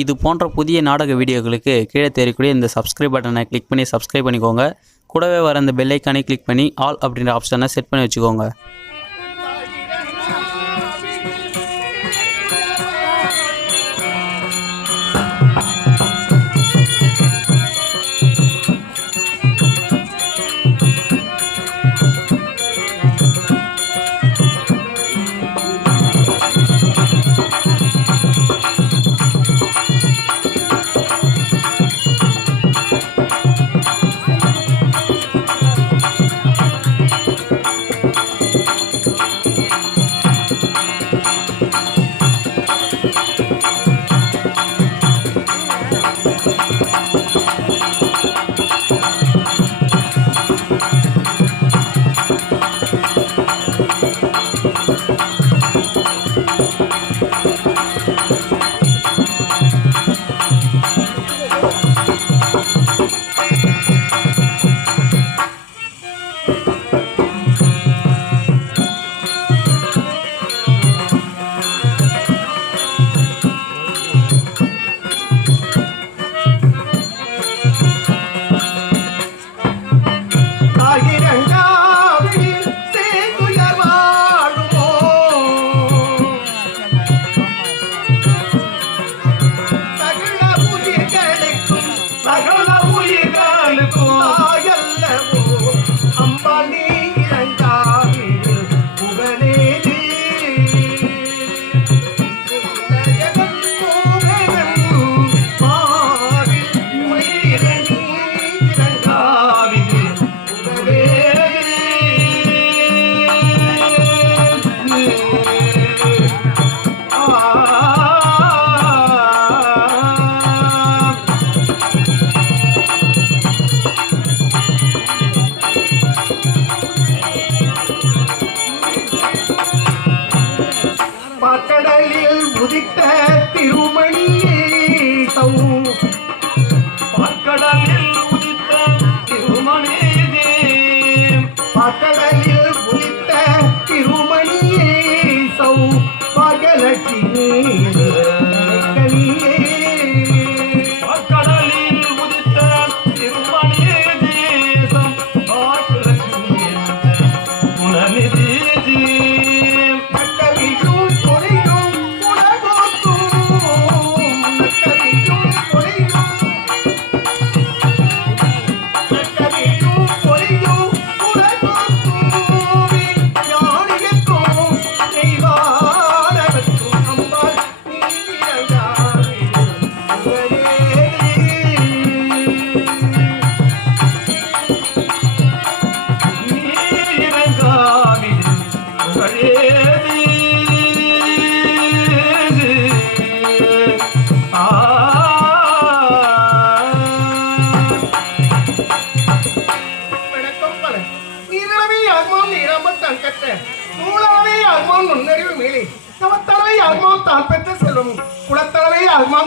இது போன்ற புதிய நாடக வீடியோக்களுக்கு கீழே தெரியக்கூடிய இந்த சப்ஸ்கிரைப் பட்டனை கிளிக் பண்ணி சப்ஸ்கிரைப் பண்ணிக்கோங்க. கூடவே வர இந்த பெல்லைக்கானே கிளிக் பண்ணி ஆல் அப்படின்ற ஆப்ஷனை செட் பண்ணி வச்சுக்கோங்க.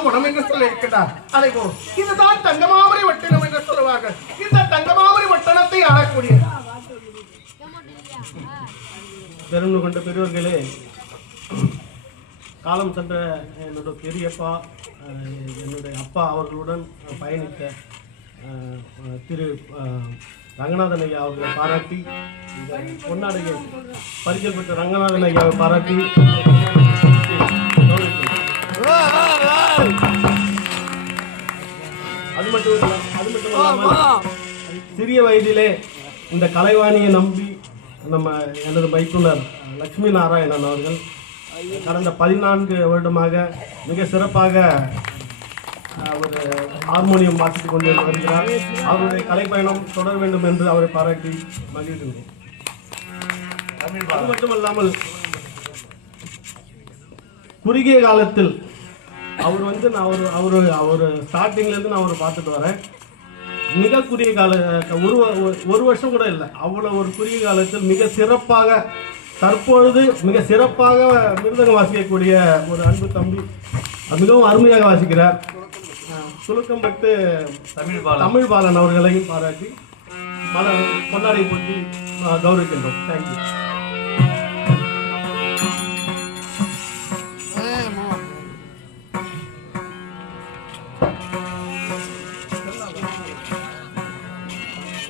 குணம் என்று சொல்ல இருக்கிறார் அதை போல் இதுதான் தங்கமாமரை வட்டினம் என்று சொல்லுவார்கள். இந்த தங்கமாமரை வட்டணத்தை ஆளக்கூடிய. பெருமை கொண்ட பெரியவர்களே காலம் சென்ற என்னோட பெரியப்பா என்னுடைய அப்பா அவர்களுடன் பயணித்த திரு ரங்கநாதன் ஐயா அவர்களை பாராட்டி இந்த பொன்னாடையை பரிசல் பெற்ற ரங்கநாதன் ஐயாவை பாராட்டி அது மட்டும் அது மட்டும் இல்லாமல் சிறிய வயதிலே இந்த கலைவாணியை நம்பி நம்ம எனது மைத்துனர் லக்ஷ்மி நாராயணன் அவர்கள் கடந்த பதினான்கு வருடமாக மிக சிறப்பாக ஒரு ஹார்மோனியம் வாசித்துக் கொண்டு வருகிறார். அவருடைய கலைப்பயணம் தொடர வேண்டும் என்று அவரை பாராட்டி மகிழ்கின்றேன். அது மட்டுமல்லாமல் குறுகிய காலத்தில் அவர் வந்து நான் அவர் அவர் அவர் ஸ்டார்டிங்லேருந்து நான் அவரை பார்த்துட்டு வரேன். மிக குறுகிய கால ஒரு ஒரு வருஷம் கூட இல்லை. அவ்வளோ ஒரு குறுகிய காலத்தில் மிக சிறப்பாக தற்பொழுது மிக சிறப்பாக மிருதங்கம் வாசிக்கக்கூடிய ஒரு அன்பு தம்பி மிகவும் அருமையாக வாசிக்கிறார். அஹ், சுலுக்கம்பட்டு தமிழ் பாலன். தமிழ் பாலன் அவர்களையும் பாராட்டி மலர் கொண்டாடி போட்டி கௌரவிக்கின்றோம். தேங்க்யூ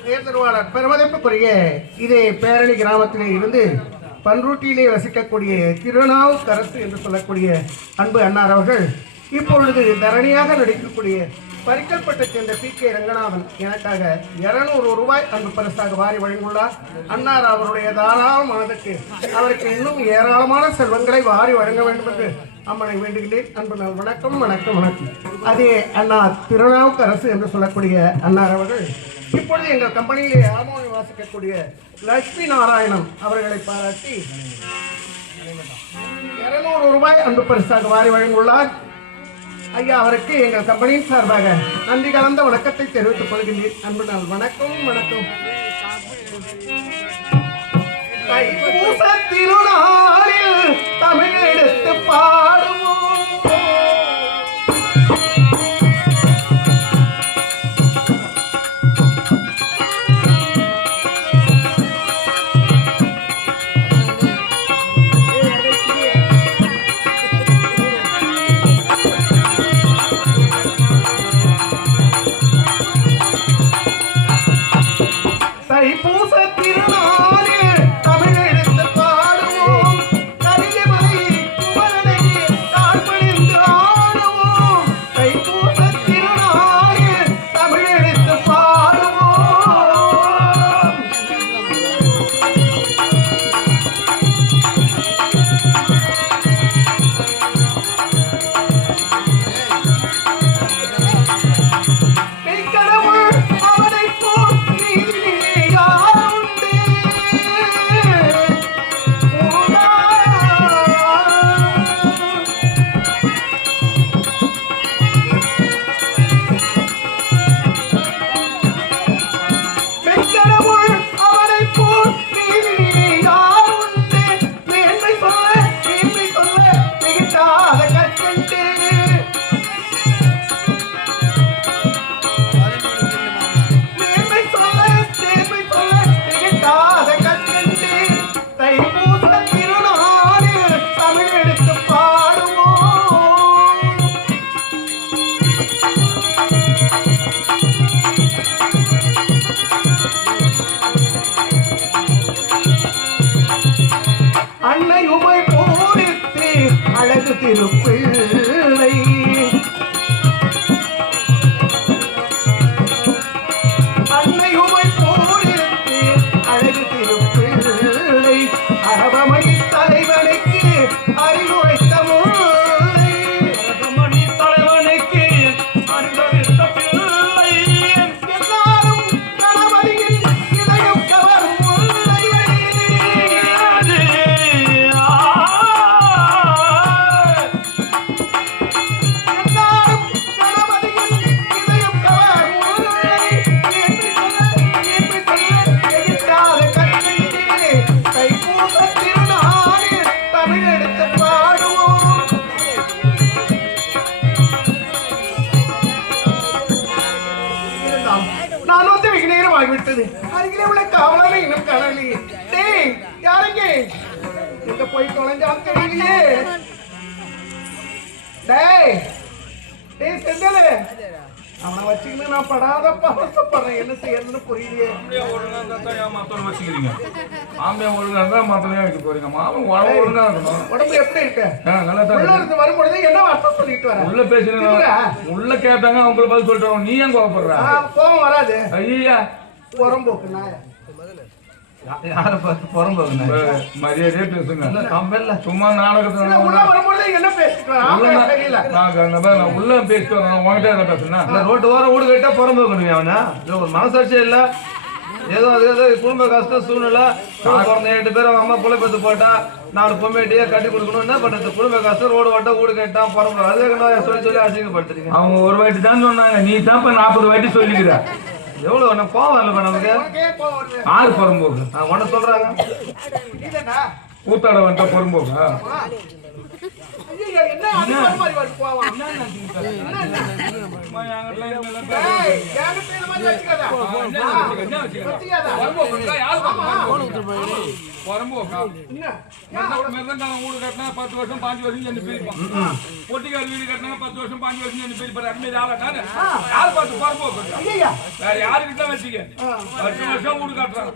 தேர்தல்வாளர் பெருமதிப்புக்குரிய இதே பேரணி கிராமத்திலே இருந்து பன்ருட்டியிலே வசிக்கக்கூடிய திருநாவுக்கரசு என்று சொல்லக்கூடிய அன்பு அன்னார் அவர்கள் இப்பொழுது தரணியாக நடிக்கக்கூடிய பறிக்கல்பட்டு சேர்ந்த பி. கே. ரங்கநாதன் எனக்காக இருநூறு ரூபாய் அன்பு பரிசாக வாரி வழங்கியுள்ளார். அன்னார் அவருடைய தாராள மனதுக்கு அவருக்கு இன்னும் ஏராளமான செல்வங்களை வாரி வழங்க வேண்டும் என்று அம்மனை வேண்டுகிறேன். அன்பு நாள் வணக்கம் வணக்கம் வணக்கம். அதே அண்ணா திருநாவுக்கரசு என்று சொல்லக்கூடிய அன்னார் அவர்கள் இப்பொழுது எங்கள் கம்பெனியிலே ஹார்மோனி வாசிக்கக்கூடிய லட்சுமி நாராயணன் அவர்களை பாராட்டி இருநூறு ரூபாய் அன்பு பரிசாக வாரி வழங்குள்ளார் ஐயா அவருக்கு எங்கள் கம்பெனியின் சார்பாக நன்றி கலந்த வணக்கத்தை தெரிவித்துக் கொள்கின்றேன். அன்பு நாள். வணக்கம் வணக்கம். திருநாளில் தமிழ் எடுத்து பாடுவோம். sa ti. அழகு போய் தொலைஞ்சாலும் தெரியலையே டேய் டேய் செந்தலே அவனை வச்சுக்கின்னு நான் படாத பரசப்படுறேன் என்ன செய்யறதுன்னு புரியலையே ஆம்பளையா ஒழுங்கா இருந்தா ஏன் மத்தவனை வச்சுக்கிறீங்க? ஆம்பளையா ஒழுங்கா இருந்தா மத்தவனையும் வைக்க போறீங்க. மாமன் உடம்பு ஒழுங்கா இருக்கணும். உடம்பு எப்படி இருக்கு நல்லா தான் உள்ள. இருந்து வரும்பொழுது என்ன வார்த்தை சொல்லிட்டு வர உள்ள பேசுறீங்க. உள்ள கேட்டாங்க அவங்களுக்கு பதில் சொல்லிட்டு. நீ ஏன் கோவப்படுற கோபம் வராது ஐயா உரம்போக்கு புறம்போகுங்க மரியாதையே பேசுங்க. சும்மா நாடகத்தை என்ன வர உள்ள பேசிட்டு உங்ககிட்ட என்ன இந்த ரோட்டு ஓரம் வீடு கட்டா புறம்போகணுமே அவனா? இல்ல ஒரு மனசாட்சியே இல்ல. ஏதோ அது ஏதோ குடும்ப கஷ்டம் சூழ்நிலை. பிறந்த எட்டு பேர் அவன் அம்மா புழைப்பத்து போட்டா நாலு பொம்மைட்டியே கட்டி கொடுக்கணும். என்ன பண்றது? குடும்ப கஷ்டம் ரோடு வட்டா வீடு கட்டான் புறம்பு அதுக்கு சொல்லி சொல்லி அசிங்கப்படுத்துறீங்க அவங்க ஒரு வாட்டி தான் சொன்னாங்க. நீ தான் நாற்பது வாட்டி சொல்லிக்கிற. எவ்வளவு எனக்கு கோவம் இல்ல நமக்கு. ஆறு புறம்போக்கு. நான் உன்ன சொல்றாங்க. கூத்தாட வந்துட்டா புறம்போக்கா? பத்து வருஷம் பாஞ்சு வருஷம் சென்று பிரிப்பான் பொட்டிக்கார் வீடு கட்டினா பத்து வருஷம் பாஞ்சு வருஷம் சென்று பிரிப்பாரு அது மாதிரி ஆளா நானு யார் பார்த்து வரம்போக்கு ஐயையா. வேற யாருக்கிட்ட வச்சுக்க? வருஷம் வருஷம் வீடு கட்டுறான்.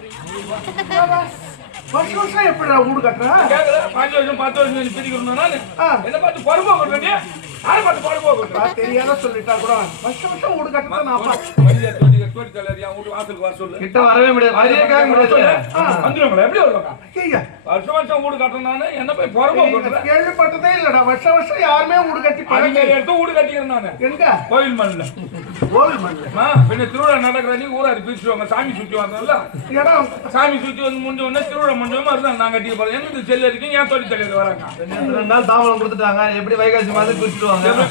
வருஷம் வருஷம் எப்படிடா வீடு கட்டுற? பாஞ்சு வருஷம் பத்து வருஷம் சென்று பிரிக்கணும் நானு. ஆ. என்ன பார்த்து பருவம் கட்டுறீங்க யாரை பார்த்து கட்டுறேன் நான் தெரியாத சொல்லிட்டா கூட. வருஷம் வருஷம் வீடு கட்டுறத நான் வாசலுக்கு வர சொல்லு. கிட்ட வரவே முடியாது. வரியே கேட்க முடியாது. வந்துருங்களா எப்படி வருவாங்க? ஐயா, வருஷம் வருஷம் வீடு நானு என்ன போய் புறம்போ நீ கேள்விப்பட்டதே இல்லடா. வருஷம் வருஷம் யாருமே வீடு கட்டி மாதிரி எடுத்து வீடு கட்டிக்கிறேன் நானு. எங்க? கோயில் மண்ணில். கோவில் மண்ணில். ஆ, பின்ன திருவிழா நடக்கிற அன்னைக்கு ஊராது பிரிச்சுவாங்க சாமி சுத்தி வந்தோம்ல இடம் சாமி சுத்தி வந்து முடிஞ்ச உடனே திருவிழா முடிஞ்ச மாதிரி நான் கட்டிக்க போறேன். எங்க செல்லு இருக்கு? ஏன் தொழில் தலைவர் வராங்க? ரெண்டு நாள் தாமதம் கொடுத்துட்டாங்க. எப்படி வைகாசி மாதம் குடிச்சிடுவாங்க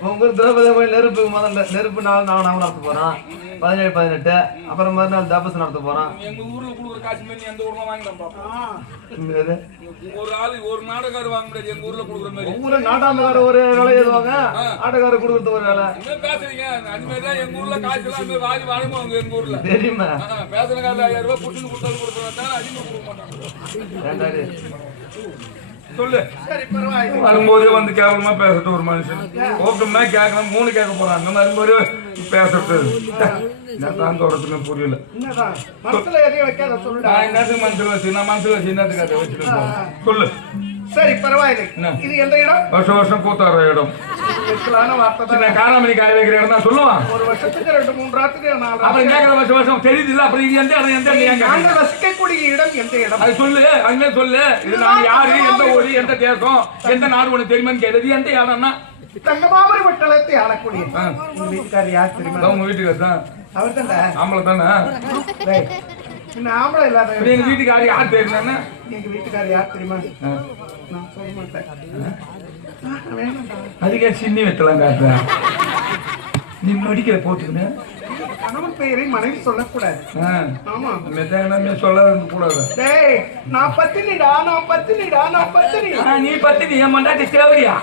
உங்க திரௌபதி கோயில் நெருப்பு முதல்ல நெருப்பு நாள் நான் நாம நடத்த போறோம். பதினேழு பதினெட்டு. அப்புறம் மறுநாள் தபசு நடத்த போறோம். எங்க ஊர்ல கொடுக்குற காசு மாதிரி நீ எந்த ஊர்ல இது. ஒரு ஆளு ஒரு நாடகாரு வாங்க முடியாது. எங்க ஊர்ல கொடுக்குற மாதிரி. ஊர்ல நாட்டாந்துக்கார ஒரு வேலை எழுதுவாங்க ஆட்டக்காரர் கொடுக்கறது ஒரு வேலை. என்ன பேசுறீங்க? அது மாதிரி தான் எங்க ஊர்ல காசு எல்லாம் அந்த வாரி எங்க ஊர்ல. தெரியுமா? ஆ, பேசுற கால ஐயாயிரம் ரூபாய் புட்டுன்னு கொடுத்தாலும் கொடுக்குறதா அதிகமா கொடுக்க மாட்டாங்க. ஏன்டாடி? சொல்லு. வரும்போதே வந்து கேவலமா பேசட்டும் ஒரு மனுஷன். ஓகம்னா கேட்கலாம் மூணு கேட்க போறாங்க வரும்போது பேசட்டு நான் தொடர்த்துமே புரியல. நான் என்னத்துக்கு மனசுல வச்சு நான் மனசுல வச்சு என்னத்துக்கு அதை வச்சுட்டு சொல்லு. சரி பரவாயில்லை? இது எந்த இடம்? வருஷம் வருஷம் கூத்தாடுற இடம். வைக்கலான வார்த்தை தான். நான் காராமணி காய வைக்கிற இடம் தான் சொல்லுவான் ஒரு வருஷத்துக்கு ரெண்டு மூணு ராத்துக்கு நாலு அப்புறம் கேட்கற வருஷம் வருஷம் தெரியுது இல்ல அப்புறம் இது எந்த இடம் எந்த இடம்? நாங்கள் ரசிக்கக்கூடிய இடம் எந்த இடம்? அது சொல்லு அங்கே சொல்லு. இது நான் யாரு எந்த ஊரு எந்த தேசம் எந்த நாடு ஒண்ணு தெரியுமான்னு கேட்டது எந்த இடம்னா தங்கமாமரை ஆளக்கூடிய. உங்க வீட்டுக்காரர் யார் தெரியுமா? அதான் உங்க வீட்டுக்கு தான். அவர் தானே? தானே இன்னும் ஆம்பளை இல்லாத எங்க வீட்டுக்கு யாரு தெரியுமா எங்க வீட்டுக்காரர் யார் தெரியுமா? நான் சொல்ல மாட்டேன். அதுக்கே சின்னி காட்டுற நீ நடிக்கிற போட்டுக்கின்னு. கணவன் பெயரை மனைவி சொல்லக்கூடாது. ஆ. ஆமா. மெத்தகமே சொல்ல கூடாது டேய் நான் பத்தினிடா நான் பத்தினிடா நான் பத்தினி. நீ பத்தினி என் மண்டாட்டி தேவடியா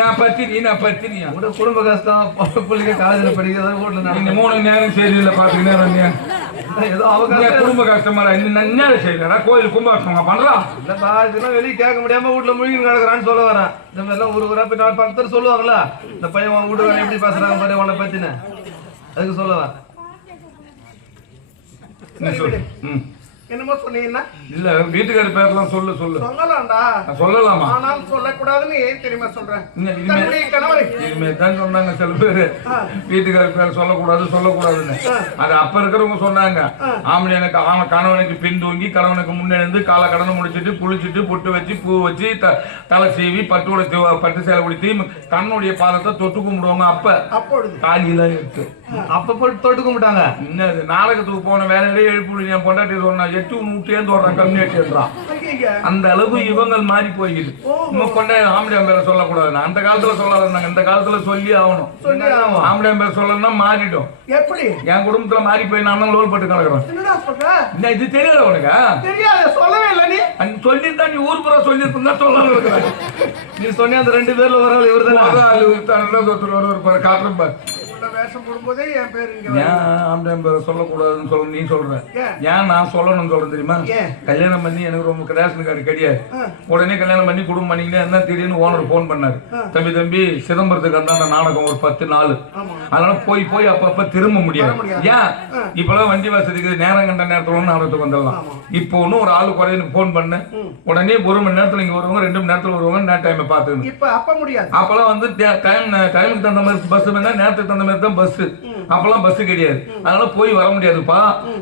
நான் பத்தினி நான் பத்தினியா? கூட குடும்ப கஷ்டம் பிள்ளைங்க காலேஜ்ல படிக்கிறதா வீட்டுல நீங்க. மூணு நேரம் சரியில்லை பாத்துக்கினே குடும்ப கஷ்டமா நேரம் செய்யலடா கோயில் கும்பாபிஷேகம் பண்றா? இல்லப்பா இதெல்லாம் வெளியே கேட்க முடியாம வீட்டுல முழுகி கிடக்குறான்னு சொல்ல வரேன். இந்த மாதிரி எல்லாம் ஒரு ஊரா போய் நாலு பத்து பேர் சொல்லுவாங்கல்ல? இந்த பையன் உன் வீட்டுக்கு எப்படி பேசுறாங்க பாரு உன்னை பத்தின அதுக்கு சொல்ல வரேன். சொல்லு. ம். என்னமோ சொன்னீங்கன்னா? இல்ல வீட்டுக்கார பேர்லாம் சொல்லு சொல்லு. சொல்லலாம்டா. சொல்லலாமா? ஆனால் சொல்லக்கூடாதுன்னு ஏன் தெரியுமா சொல்றேன்? தன்னுடைய கணவரை இனிமே தான் சொன்னாங்க சில பேரு. வீட்டுக்கார பேர் சொல்லக்கூடாது சொல்லக்கூடாதுன்னு. அது அப்ப இருக்கிறவங்க சொன்னாங்க. ஆம்பளை எனக்கு ஆன கணவனுக்கு பின்தூங்கி கணவனுக்கு முன்னெழுந்து காலை கடனை முடிச்சிட்டு குளிச்சுட்டு பொட்டு வச்சு பூ வச்சு தலை சீவி பட்டு பட்டு சேலை உடுத்தி கண்ணுடைய பாதத்தை தொட்டு கும்பிடுவாங்க அப்ப. அப்பொழுது. காலியெல்லாம் எடுத்து அப்ப போட்டு தொட்டு கும்பிட்டாங்க என்னது நாடகத்துக்கு போன வேலையிலே எழுப்பு என் பொண்டாட்டி சொன்னா எட்டு நூற்றேந்து வர்றான் கம்யூனிட்டின்றான் ஐயா அந்த அளவுக்கு இவங்கள் மாறி போய்க்குது இன்னும் கொண்டே ஆம்படியாம் பேரை சொல்லக்கூடாது. அந்த காலத்துல சொல்லாதாங்க இந்த காலத்துல சொல்லி ஆகணும். ஆம்படியாம் பேர் சொல்லணும்னா மாறிடும் எப்படி? என் குடும்பத்துல மாறி போய் நான் தான் லோல் பட்டு கிடக்குறேன். இது தெரியல உனக்கு? தெரியாது சொல்லவே இல்லை நீ. சொல்லியிருந்தா நீ ஊர் புறம் சொல்லியிருந்தா இருக்கிறேன் நீ சொன்ன அந்த ரெண்டு பேர்ல ஒரு ஆள் இவர் ஒரு காட்டுறேன் பாரு. உள்ள வேஷம் போடும்போதே என் பேர் இங்க ஏன் பேரை சொல்லக்கூடாதுன்னு சொல்ல நீ சொல்ற. ஏன்? நான் சொல்லணும்னு சொல்றேன் தெரியுமா? கல்யாணம் பண்ணி எனக்கு ரொம்ப ரேஷன் கார்டு கிடையாது. உடனே கல்யாணம் பண்ணி குடும்பம் பண்ணிக்கிட்டே இருந்தா திடீர்னு ஓனர் ஃபோன் பண்ணாரு. தம்பி தம்பி சிதம்பரத்துக்கு அந்த நாடகம் ஒரு பத்து நாள் அதனால போய் போய் அப்பப்ப திரும்ப முடியாது. ஏன்? இப்பெல்லாம் வண்டி வசதிக்கு நேரம் கண்ட நேரத்துல ஒண்ணு நாடகத்துக்கு வந்துடலாம். இப்போ ஒன்னும் ஒரு ஆளு குறைய ஃபோன் பண்ணு. உடனே ஒரு மணி நேரத்துல இங்க வருவாங்க ரெண்டு மணி நேரத்துல வருவாங்க நேர டைமை பாத்துக்கணும் இப்ப அப்ப முடியாது. அப்பெல்லாம் வந்து டைம் டைமுக்கு தகுந்த மாதிரி பஸ் வேணா நேரத்துக்கு தகுந்த மாதிரி தான் பஸ் அப்பெல்லாம் பஸ் கிடையாது. அதனால போய் வர முடியாதுப்பா.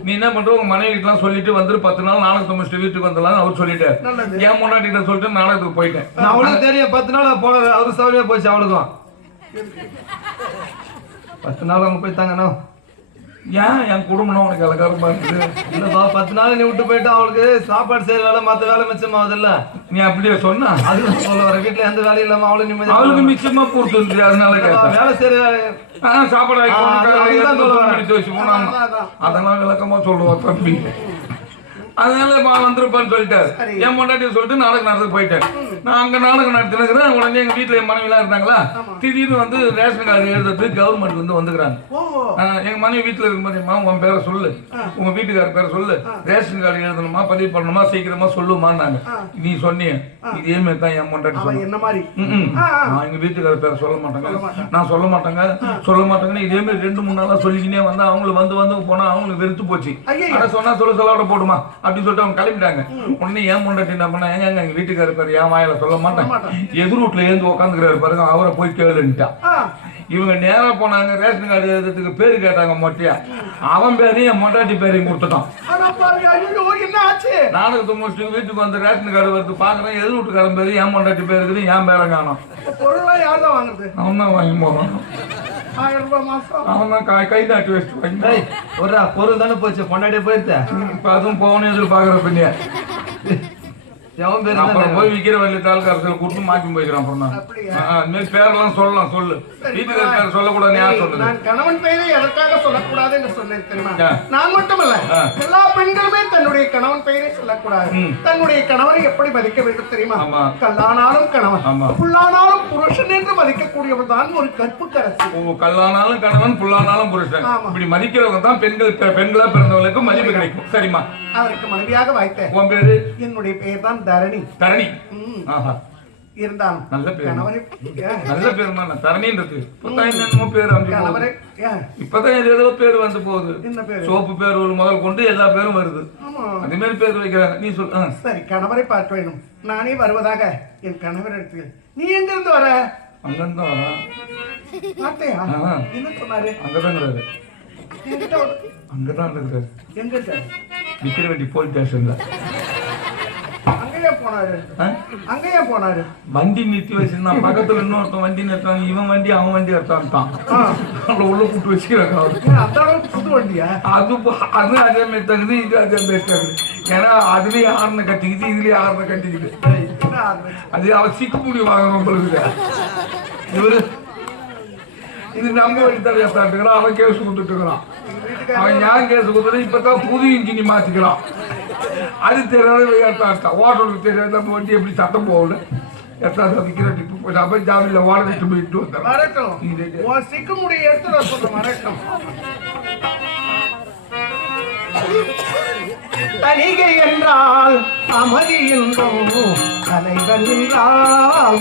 நீ என்ன பண்ற? உங்க மனைவி கிட்டலாம் சொல்லிட்டு வந்துரு. பத்து நாள் நாடகத்தை முடிச்சுட்டு வீட்டுக்கு வந்துடலாம் அவர் சொல்லிட்டாரு. என் முன்னாடி கிட்ட சொல்லிட்டு நாடகத்துக்கு போயிட்டேன். அவளுக்கு தெரியும். பத்து நாள் போன அவரு சௌரியா போச்சு அவளுக்கும். பத்து நாள் அவங்க போய் தாங்கண்ணா ஏன் என் குடும்பம் உனக்கு அலங்காரமா இருக்குது? இல்லப்பா பத்து நாள் நீ விட்டு போயிட்டு அவளுக்கு சாப்பாடு செய்யற வேலை மத்த வேலை மிச்சமாவதில்ல நீ அப்படியே சொன்னா. அது சொல்ல வர வீட்டுல எந்த வேலையும் இல்லாம அவளும் நிம்மதியா அவளுக்கு மிச்சமா கொடுத்துருந்துச்சு அதனால வேலை செய்யற சாப்பாடு. அதெல்லாம் விளக்கமா சொல்லுவோம் தம்பி. அதனால வந்திருப்பான்னு சொல்லிட்டாரு. என் பொண்டாட்டி சொல்லிட்டு நாடகம் நடந்து போயிட்டேன். நான் அங்க நாடகம் நடத்தினுக்கிறேன் உடனே எங்க வீட்டுல என் மனைவி எல்லாம் இருந்தாங்களா திடீர்னு வந்து ரேஷன் கார்டு எழுதுறதுக்கு கவர்மெண்ட் வந்து வந்துக்கிறாங்க. ஓ ஆஹ் எங்க மனைவி வீட்டுல இருக்கும்போது "அம்மா, உன் பேரை சொல்லு. உங்க வீட்டுக்கார பேரை சொல்லு. ரேஷன் கார்டு எழுதணுமா பதிவு பண்ணணுமா சீக்கிரமா சொல்லுமான்னாங்க. நீ சொன்னிய. இதே மாதிரி தான் என் சொன்ன என்ன மாதிரி. நான் எங்க வீட்டுக்கார பேரை சொல்ல மாட்டாங்க. நான் சொல்ல மாட்டாங்க. சொல்ல மாட்டாங்கன்னு இதே மாதிரி ரெண்டு மூணு நாளா சொல்லிக்கினே வந்தா அவங்களுக்கு வந்து வந்து போனா அவங்களுக்கு வெறுத்து போச்சு. ஐயையோ. ஆனா சொன்னா சொல்ல சொல்லாட போடுமா அப்படின்னு சொல்லிட்டு அவங்க கிளம்பிட்டாங்க. உடனே ஏன் முன்னாடி என்ன பண்ணா ஏங்க எங்க வீட்டுக்கார பேர் என் வாயில சொல்ல மாட்டேன் எதிர் வீட்டுல ஏந்து உட்காந்துக்கிறாரு பாருங்க அவரை போய் கேளுன்ட்டா. ஆ. இவங்க நேரா போனாங்க ரேஷன் கார்டு எழுதுறதுக்கு பேரு கேட்டாங்க மொட்டையா. அவன் பேரையும் என் மொட்டாட்டி பேரையும் கொடுத்துட்டான். நாடகத்தை முடிச்சுட்டு வீட்டுக்கு வந்து ரேஷன் கார்டு வருது பாக்குறேன் எதிர் வீட்டுக்காரன் பேரு என் மொட்டாட்டி பேர் இருக்குது என் பேரை காணும். அவன் தான் வாங்கி டேய் ஒரு பொருள் தானே போச்சு பொண்டாட்டியே போயிருத்த இப்ப அதுவும் போகணும் எதிர்பார்க்கிற பின்னிய எவன் பேர் அப்புறம் போய் விக்கிற வழி தாலுக்கா அரசியல் கூட்டு மாற்றி போய்க்கிறான் அப்புறம் அது மாதிரி பேரெல்லாம் சொல்லலாம் சொல்லு. வீட்டுக்கார பேர் சொல்லக்கூடாது யார் சொல்றது? நான் கணவன் பெயரை எதற்காக சொல்லக்கூடாது என்று சொன்னேன் தெரியுமா. நான் மட்டுமல்ல ஆ. எல்லா பெண்களுமே தன்னுடைய கணவன் பெயரை சொல்லக்கூடாது. தன்னுடைய கணவனை எப்படி மதிக்க வேண்டும் தெரியுமா. கல்லானாலும் கணவன். புல்லானாலும் புருஷன் என்று மதிக்கக்கூடியவர் தான் ஒரு கற்பு கரசி கல்லானாலும் கணவன் புல்லானாலும் புருஷன். இப்படி மதிக்கிறவங்க தான் பெண்கள் பெண்களா பிறந்தவங்களுக்கு மதிப்பு கிடைக்கும். சரிம்மா. அவருக்கு மனைவியாக வாய்த்த உன் பேரு? என்னுடைய பெயர் தான் தரணி. தரணி. ஆஹா. இருந்தான் நல்ல பேர்? நல்ல பேருமா நான் தரணின்றது. இப்பதான் என்னமோ பேர் ஏன்? இப்பதான் ஏதோ பேர் வந்து போகுது. பேரு? சோப்பு பேர் ஒரு முதல் கொண்டு எல்லா பேரும் வருது. அதே மாதிரி பேர் வைக்கிறாங்க. நீ சொல். சரி கணவரை பார்க்க வேண்டும் நானே வருவதாக என் கணவர் இடத்தில் நீ எங்க இருந்து வர? அங்கிருந்து. பார்த்தையா. என்ன சொன்னாரு? அங்கதான் இருக்கிறாரு அங்கதான் இருக்கிறாரு. எங்க வேண்டி போலீஸ் ஸ்டேஷன்ல. அங்கேயே போனாரு? அங்கேயே போனாரு. வண்டி நிறுத்தி வச்சிருந்தான் பக்கத்துல இன்னொருத்தன் வண்டி நிறுத்தாங்க இவன் வண்டி அவன் வண்டி எடுத்தான்ட்டான் அவளை உள்ள கூட்டு வச்சுக்கிறாங்க அந்த அளவுக்கு புது வண்டியா? அது அது அதே மாதிரி தகுது இது அதே மாதிரி தகுது ஏன்னா அதுலயே ஆறுன கட்டிக்கிது இதுலயே ஆறுன கட்டிக்கிது? அது அவன் சிக்கு முடி வாங்கணும் உங்களுக்கு இவரு இது நம்ம வண்டி தலையா அவன் கேஸ் கொடுத்துட்டு இருக்கிறான். அவன் ஏன் கேஸ் கொடுத்தது இப்பதான் புது இன்ஜினி மாத்திக்கிறான் அது தெரியாத விளையாட்டா ஓட்டலுக்கு தெரியாத. நம்ம வண்டி எப்படி சத்தம் போகல எத்தாத விற்கிற டிப்பு போய் அப்ப ஜாமியில் ஓட வச்சு போயிட்டு இது. உன் சிக்கு சொல்றேன். தனிகை என்றால் அமைதி என்றும் தலைவன் என்றால்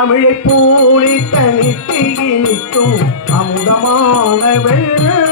தமிழை பூலி தனித்து இனித்தும் அமுதமான வெள்ள